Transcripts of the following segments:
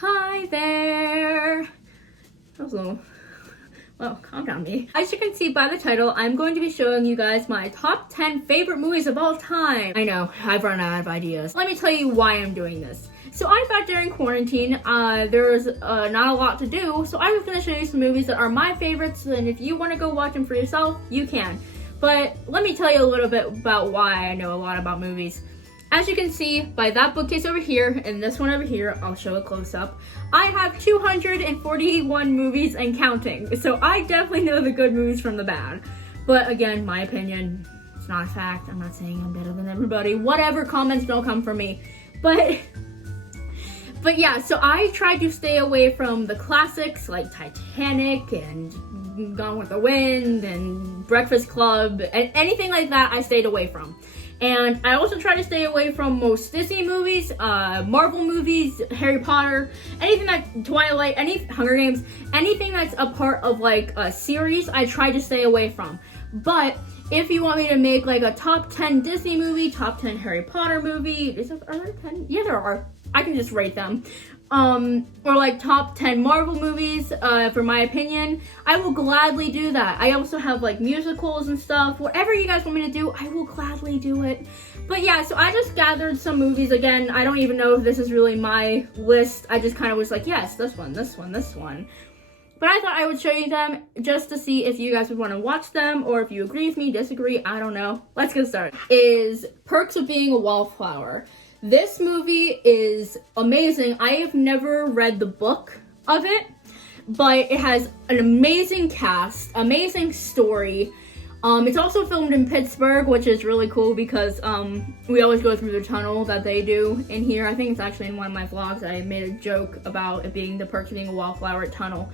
Hi there! That was a little... Well, calm down, me. As you can see by the title, I'm going to be showing you guys my top 10 favorite movies of all time. I know, I've run out of ideas. Let me tell you why I'm doing this. So I thought during quarantine, there's not a lot to do, so I was going to show you some movies that are my favorites, and if you want to go watch them for yourself, you can. But let me tell you a little bit about why I know a lot about movies. As you can see by that bookcase over here and this one over here, I'll show a close-up, I have 241 movies and counting. So I definitely know the good movies from the bad. But again, my opinion, it's not a fact. I'm not saying I'm better than everybody. Whatever, comments don't come from me. But yeah, so I tried to stay away from the classics like Titanic and Gone with the Wind and Breakfast Club and anything like that I stayed away from. And I also try to stay away from most Disney movies, Marvel movies, Harry Potter, anything that Twilight, any Hunger Games, anything that's a part of like a series, I try to stay away from. But if you want me to make like a top 10 Disney movie, top 10 Harry Potter movie, are there 10? Yeah, there are. I can just rate them. Or like top 10 Marvel movies, for my opinion, I will gladly do that. I also have like musicals and stuff. Whatever you guys want me to do, I will gladly do it. But yeah, so I just gathered some movies. Again, I don't even know if this is really my list. I just kind of was like, yes, this one, this one, this one. But I thought I would show you them just to see if you guys would want to watch them or if you agree with me, disagree, I don't know. Let's get started. Is Perks of Being a Wallflower. This movie is amazing. I have never read the book of it, but it has an amazing cast, amazing story. It's also filmed in Pittsburgh, which is really cool because we always go through the tunnel that they do in here. I think it's actually in one of my vlogs. I made a joke about it being the Perks of Being a Wallflower tunnel.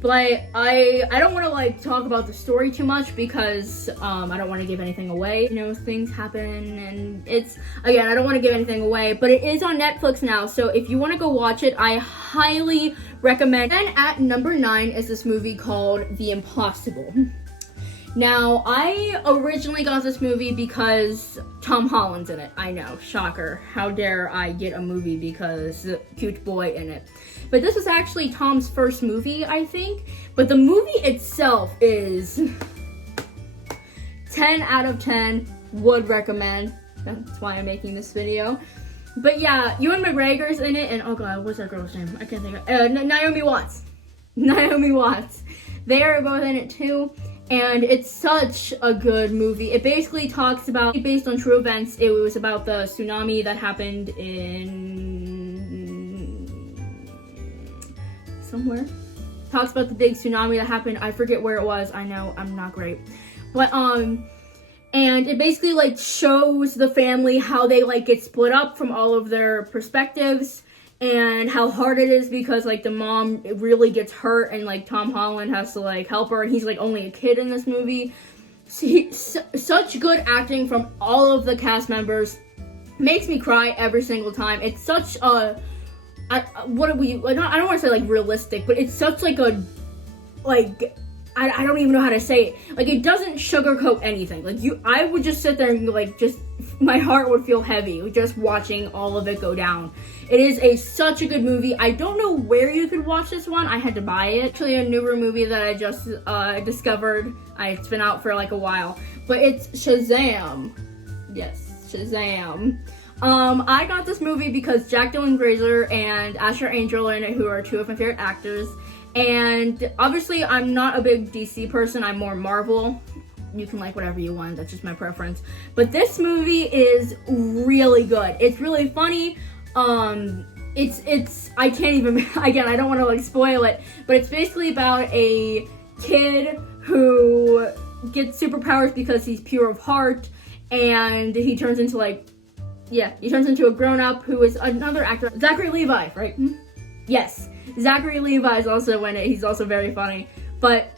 But I don't want to like talk about the story too much because I don't want to give anything away. You know, things happen and it's, again, I don't want to give anything away, but it is on Netflix now. So if you want to go watch it, I highly recommend. Then at number 9 is this movie called The Impossible. Now, I originally got this movie because Tom Holland's in it. I know, shocker. How dare I get a movie because cute boy in it. But this was actually Tom's first movie, I think. But the movie itself is 10 out of 10, would recommend. That's why I'm making this video. But yeah, Ewan McGregor's in it, and oh god, what's that girl's name? I can't think of it. Naomi Watts. Naomi Watts. They are both in it too. And it's such a good movie. It basically talks about, based on true events, it was about the tsunami that happened in somewhere. Talks about the big tsunami that happened. I forget where it was. I know I'm not great. But and it basically like shows the family how they like get split up from all of their perspectives. And how hard it is because, like, the mom really gets hurt and, like, Tom Holland has to, like, help her. And he's, like, only a kid in this movie. Such good acting from all of the cast members. Makes me cry every single time. It's such a... I don't want to say, like, realistic, but it's such, like, a... Like... I don't even know how to say it. Like, it doesn't sugarcoat anything. Like, I would just sit there and, like, just... My heart would feel heavy just watching all of it go down. It is such a good movie. I don't know where you could watch this one. I had to buy it. Actually, a newer movie that I just discovered. It's been out for, like, a while. But it's Shazam. Yes, Shazam. I got this movie because Jack Dylan Grazer and Asher Angel are in it, who are two of my favorite actors. And obviously, I'm not a big DC person. I'm more Marvel. You can like whatever you want. That's just my preference. But this movie is really good. It's really funny. It's I can't even, again, I don't want to like spoil it, but it's basically about a kid who gets superpowers because he's pure of heart, and he turns into like, yeah, he turns into a grown-up who is another actor, Zachary Levi, right? Yes. Zachary Levi is also in it. He's also very funny. But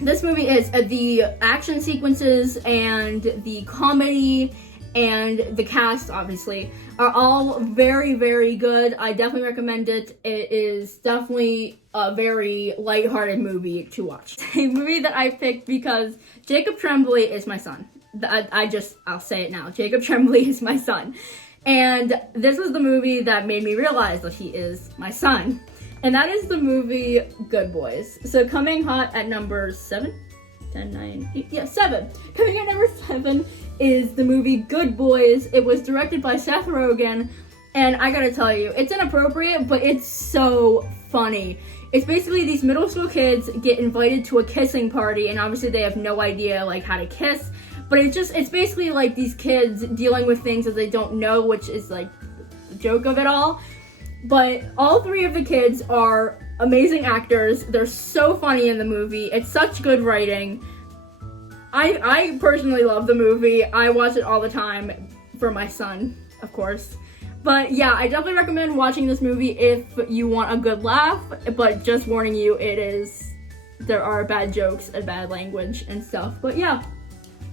this movie is the action sequences and the comedy and the cast, obviously, are all very, very good. I definitely recommend it. It is definitely a very lighthearted movie to watch. A movie that I picked because Jacob Tremblay is my son. I'll say it now. Jacob Tremblay is my son. And this was the movie that made me realize that he is my son. And that is the movie Good Boys. So coming hot at number 7? 10, 9, 8, yeah, 7. Coming at number 7 is the movie Good Boys. It was directed by Seth Rogen. And I gotta tell you, it's inappropriate, but it's so funny. It's basically these middle school kids get invited to a kissing party, and obviously they have no idea like how to kiss. But it's basically like these kids dealing with things that they don't know, which is like the joke of it all. But all 3 of the kids are amazing actors. They're so funny in the movie. It's such good writing. I personally love the movie. I watch it all the time for my son, of course. But yeah, I definitely recommend watching this movie if you want a good laugh. But just warning you, there are bad jokes and bad language and stuff. But yeah,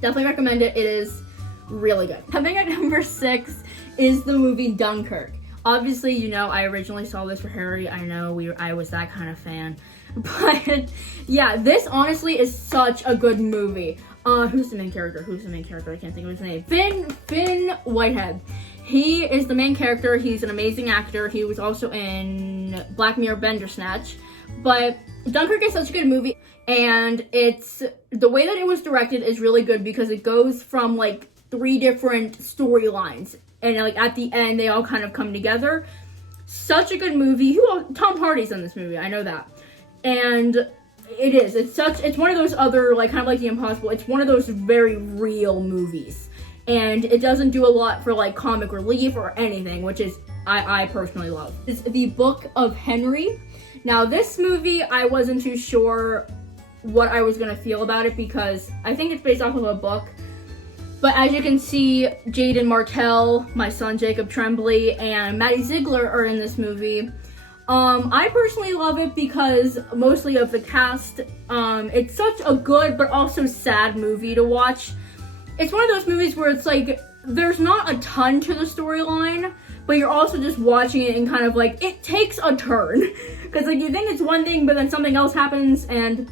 definitely recommend it. It is really good. Coming at number 6 is the movie Dunkirk. Obviously, you know, I originally saw this for Harry. I know I was that kind of fan. But yeah, this honestly is such a good movie. Who's the main character? I can't think of his name. Finn Whitehead. He is the main character. He's an amazing actor. He was also in Black Mirror Bandersnatch. But Dunkirk is such a good movie. And the way that it was directed is really good because it goes from like 3 different storylines. And like at the end, they all kind of come together. Such a good movie. Tom Hardy's in this movie. I know that. And it's one of those other, like, kind of like The Impossible. It's one of those very real movies. And it doesn't do a lot for like comic relief or anything, which is, I personally love. It's The Book of Henry. Now this movie, I wasn't too sure what I was gonna feel about it because I think it's based off of a book. But as you can see, Jaden Martell, my son Jacob Tremblay, and Maddie Ziegler are in this movie. I personally love it because mostly of the cast. It's such a good but also sad movie to watch. It's one of those movies where it's like, there's not a ton to the storyline, but you're also just watching it and kind of like, it takes a turn. Because like you think it's one thing, but then something else happens and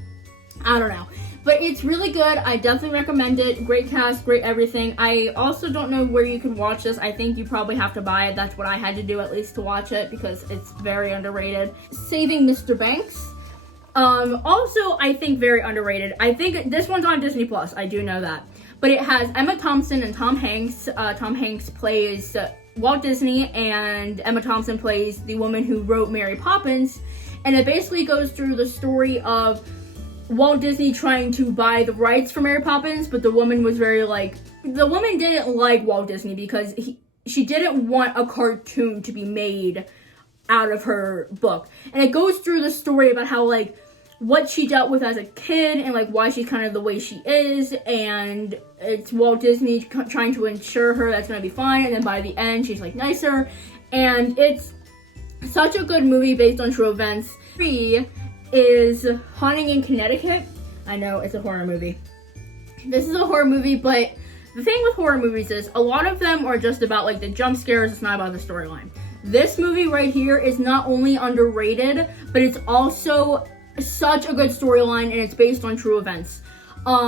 I don't know. But it's really good. I definitely recommend it. Great cast, great everything. I also don't know where you can watch this. I think you probably have to buy it. That's what I had to do at least to watch it because it's very underrated. Saving Mr. Banks. Also, I think very underrated. I think this one's on Disney Plus. I do know that. But it has Emma Thompson and Tom Hanks. Tom Hanks plays Walt Disney and Emma Thompson plays the woman who wrote Mary Poppins. And it basically goes through the story of Walt Disney trying to buy the rights for Mary Poppins, but the woman was the woman didn't like Walt Disney because she didn't want a cartoon to be made out of her book. And it goes through the story about how like what she dealt with as a kid and like why she's kind of the way she is, and it's Walt Disney trying to ensure her that's gonna be fine, and then by the end she's like nicer, and it's such a good movie based on true events. 3 is Haunting in Connecticut. I know it's a horror movie. This is a horror movie, but the thing with horror movies is a lot of them are just about like the jump scares. It's not about the storyline. This movie right here is not only underrated, but it's also such a good storyline, and it's based on true events. I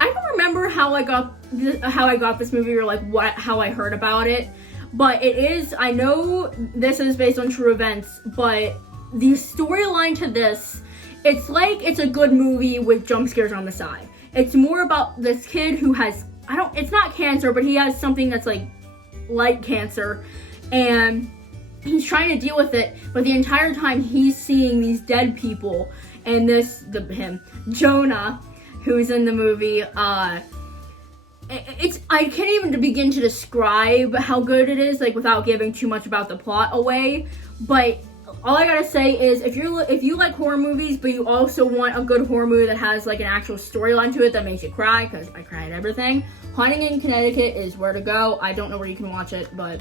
don't remember how I got this movie or like how I heard about it, but I know this is based on true events, but the storyline to this, it's like it's a good movie with jump scares on the side. It's more about this kid who has, it's not cancer, but he has something that's like cancer, and he's trying to deal with it, but the entire time he's seeing these dead people, and Jonah, who's in the movie, I can't even begin to describe how good it is, like without giving too much about the plot away, but all I gotta say is if you like horror movies, but you also want a good horror movie that has like an actual storyline to it that makes you cry, because I cry at everything, Haunting in Connecticut is where to go. I don't know where you can watch it, but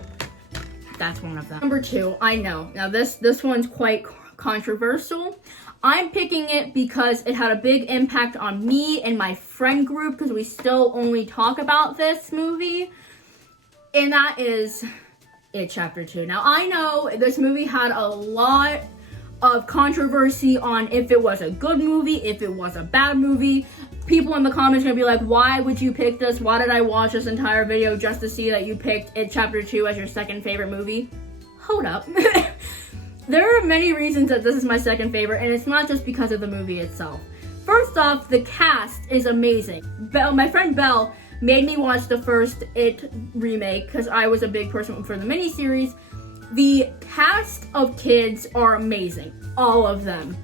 that's one of them. Number 2, I know. Now this one's quite controversial. I'm picking it because it had a big impact on me and my friend group because we still only talk about this movie, and that is It Chapter 2. Now I know this movie had a lot of controversy on if it was a good movie, if it was a bad movie. People in the comments are gonna be like, why would you pick this? Why did I watch this entire video just to see that you picked It Chapter 2 as your second favorite movie? Hold up. There are many reasons that this is my second favorite, and it's not just because of the movie itself. First off, the cast is amazing. My friend Belle made me watch the first It remake because I was a big person for the miniseries. The cast of kids are amazing. All of them.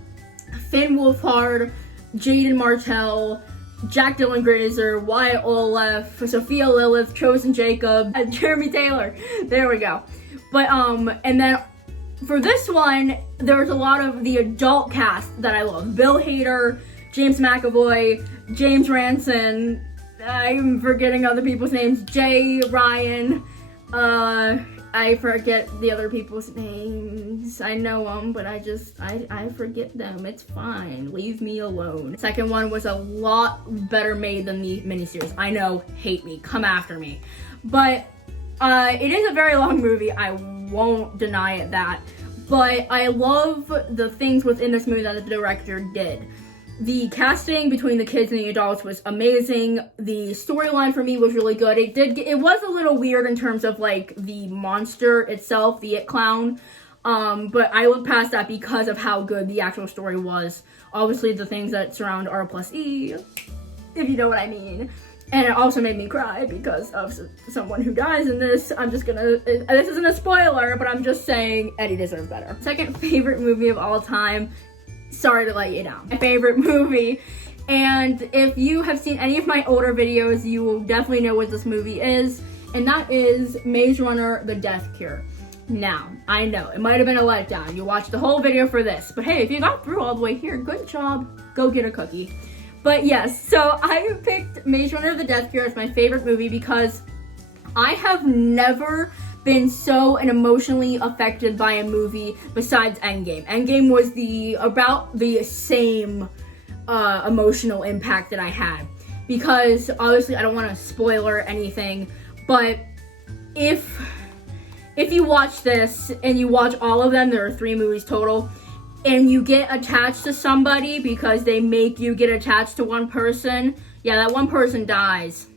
Finn Wolfhard, Jaden Martell, Jack Dylan Grazer, Wyatt Olaf, Sophia Lilith, Chosen Jacob, and Jeremy Taylor. There we go. But, and then for this one, there's a lot of the adult cast that I love. Bill Hader, James McAvoy, James Ranson, I'm forgetting other people's names, Jay Ryan, I forget the other people's names. I know them, but I forget them. It's fine. Leave me alone. Second one was a lot better made than the miniseries. I know, hate me, come after me. But it is a very long movie. I won't deny it that. But I love the things within this movie that the director did. The casting between the kids and the adults was amazing. The storyline for me was really good. It was a little weird in terms of like the monster itself, the It Clown. But I looked past that because of how good the actual story was. Obviously the things that surround R+E, if you know what I mean. And it also made me cry because of someone who dies in this. This isn't a spoiler, but I'm just saying Eddie deserves better. Second favorite movie of all time. Sorry to let you down. My favorite movie. And if you have seen any of my older videos, you will definitely know what this movie is. And that is Maze Runner: The Death Cure. Now, I know, it might have been a letdown. You watched the whole video for this. But hey, if you got through all the way here, good job. Go get a cookie. But yes, so I picked Maze Runner: The Death Cure as my favorite movie because I have never been so emotionally affected by a movie besides Endgame. Endgame was about the same emotional impact that I had. Because obviously I don't want to spoiler anything, but if you watch this and you watch all of them, there are 3 movies total, and you get attached to somebody because they make you get attached to one person, yeah, that one person dies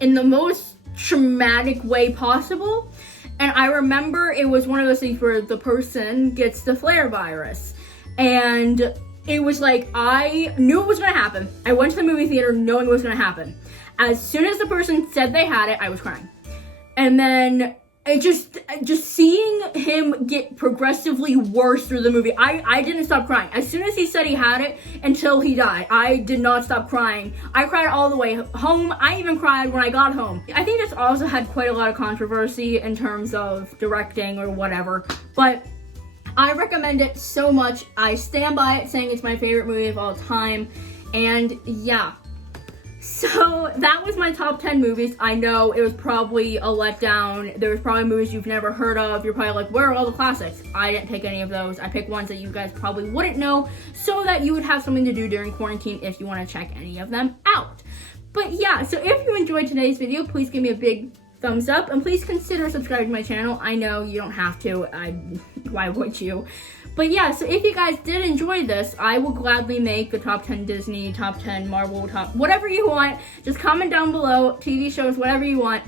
in the most traumatic way possible. And I remember it was one of those things where the person gets the flare virus. And it was like, I knew it was gonna happen. I went to the movie theater knowing it was gonna happen. As soon as the person said they had it, I was crying. And then it just seeing him get progressively worse through the movie, I didn't stop crying. As soon as he said he had it until he died, I did not stop crying. I cried all the way home. I even cried when I got home. I think this also had quite a lot of controversy in terms of directing or whatever, but I recommend it so much. I stand by it saying it's my favorite movie of all time, and yeah. So that was my top 10 movies. I know it was probably a letdown. There was probably movies you've never heard of. You're probably like, where are all the classics? I didn't pick any of those. I picked ones that you guys probably wouldn't know so that you would have something to do during quarantine if you want to check any of them out. But yeah, so if you enjoyed today's video, please give me a big thumbs up and please consider subscribing to my channel. I know you don't have to. Why would you? But yeah, so if you guys did enjoy this, I will gladly make the top 10 Disney, top 10 Marvel, whatever you want. Just comment down below, TV shows, whatever you want.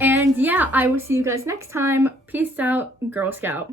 And yeah, I will see you guys next time. Peace out, Girl Scout.